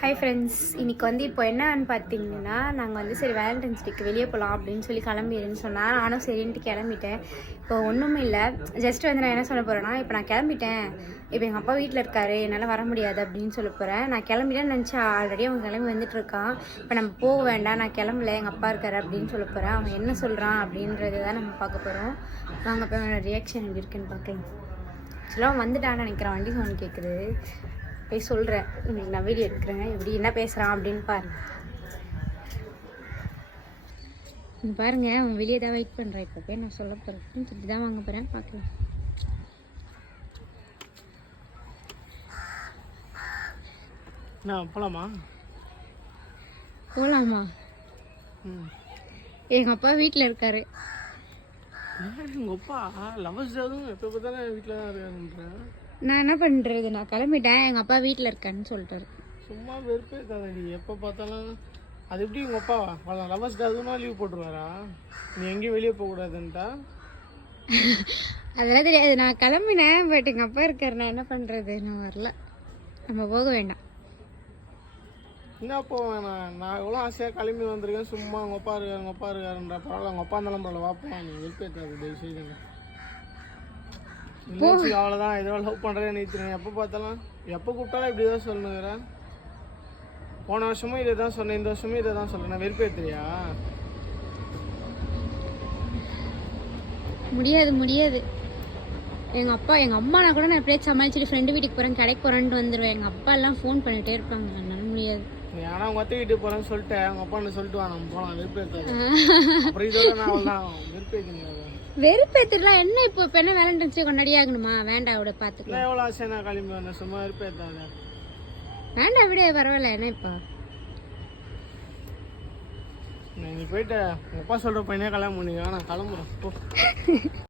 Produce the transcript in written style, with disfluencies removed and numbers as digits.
Hi friends, இன்றைக்கி வந்து இப்போ என்னன்னு பார்த்தீங்கன்னா, நாங்கள் வந்து சரி வேலண்டைன்ஸ் டேக்கு வெளியே போகலாம் அப்படின்னு சொல்லி கிளம்பிடுன்னு சொன்னால், நானும் சரின்ட்டு கிளம்பிட்டேன். இப்போ ஒன்றுமே இல்லை, ஜஸ்ட் வந்து நான் என்ன சொல்ல போகிறேன்னா, இப்போ நான் கிளம்பிட்டேன், இப்போ எங்கள் அப்பா வீட்டில் இருக்காரு, என்னால் வர முடியாது அப்படின்னு சொல்ல போகிறேன். நான் கிளம்பிட்டேன்னு நினச்சா ஆல்ரெடி அவன் கிளம்பி வந்துட்டுருக்கான். இப்போ நம்ம போக வேண்டாம், நான் கிளம்பல, எங்கள் அப்பா இருக்காரு அப்படின்னு சொல்ல போகிறேன். அவன் என்ன சொல்கிறான் அப்படின்றது தான் நம்ம பார்க்க போகிறோம். வாங்க போய் அவனோட ரியாக்ஷன் எப்படி இருக்குன்னு பார்க்கலாம். ஆக்சுவலாக அவன் வந்துட்டான்னு நினைக்கிறேன், வண்டி சவுண்ட் கேட்குது. போய் சொல்கிறேன், இன்னைக்கு நான் வீடியோ எடுக்கிறேன், எப்படி என்ன பேசுகிறான் அப்படின்னு பாருங்க. பாருங்க, அவன் வெளியே தான் வெயிட் பண்ணுறான். இப்போ போய் நான் சொல்ல போகிறேன், சொல்லி தான் வாங்க போகிறேன், பார்க்கலாம். போலாமா? போகலாமா? எங்கள் அப்பா வீட்டில் இருக்காரு. எங்கள் அப்பா லவர்ஸ் அதுவும் எப்போ பார்த்தாலும் வீட்டில் தான் இருக்காருன்றேன். நான் என்ன பண்ணுறது, நான் கிளம்பிட்டேன், எங்கள் அப்பா வீட்டில் இருக்கான்னு சொல்லிட்டாரு. சும்மா வெறுப்பே தானடி, எப்போ பார்த்தாலும். அது எப்படி உங்கள் அப்பா லவர்ஸ் அதுவும்னா லீவ் போட்டுருவாரா? நீ எங்கேயும் வெளியே போகக்கூடாதுன்ட்டா? அதெல்லாம் தெரியாது, நான் கிளம்பினேன், பட் எங்கள் அப்பா இருக்காரு, நான் என்ன பண்ணுறது, நான் வரல, நம்ம போக வேண்டாம். என்ன அப்போ வேணாம், நான் எவ்வளோ ஆசையாக கிளம்பி வந்திருக்கேன், சும்மா உங்கள் அப்பா இருக்காருன்ற பரவாயில்ல, உங்கள் அப்பா இருந்தாலும் பரவாயில்ல, வாப்பா, நீ வெறுப்பே தாது தயவு செய்துங்க. அவ்வளோதான், ஏதோ லவ் பண்ணுறேன்னு நினைக்கிறேன். எப்போ பார்த்தாலும் எப்போ கூப்பிட்டாலும் இப்படி தான் சொல்லணுங்கிறேன். போன வருஷமும் இதை தான் சொன்னேன், இந்த வருஷமும் இதை தான் சொல்கிறேன். வெறுப்பேத்துறியா? முடியாது. எங்கள் அம்மானா கூட நான் எப்படியே சமாளிச்சுட்டு ஃப்ரெண்டு வீட்டுக்கு போகிறேன், கடைக்கு போகிறேன்ட்டு வந்துடுவேன். எங்கள் அப்பா எல்லாம் ஃபோன் பண்ணிகிட்டே இருப்பாங்க, என்னால் முடியாது. ஏன்னா உங்கள் அத்தை வீட்டுக்கு போகிறேன்னு சொல்லிட்டேன், அவங்க அப்பா என்ன சொல்லிட்டு வா, நம்ம போகலாம், வெறுப்பேற்றாது. அப்புறம் இதோட நான் அவ்வளோதான் வெறுப்பேத்துலாம் என்ன. இப்போ என்ன வேலண்டைன்ஸ் டே கொண்டாடி ஆகணுமா? வேண்டாம், விட பார்த்துக்கலாம். எவ்வளோ ஆசையாக நான் கிளம்பி வந்தேன், சும்மா வெறுப்பேற்றாது. வேண்டாம் விட, பரவாயில்ல. என்ன இப்போ நீ போயிட்டு உங்கள் அப்பா சொல்கிற பையனே கல்யாணம் பண்ணிக்க, நான் கிளம்புறேன்.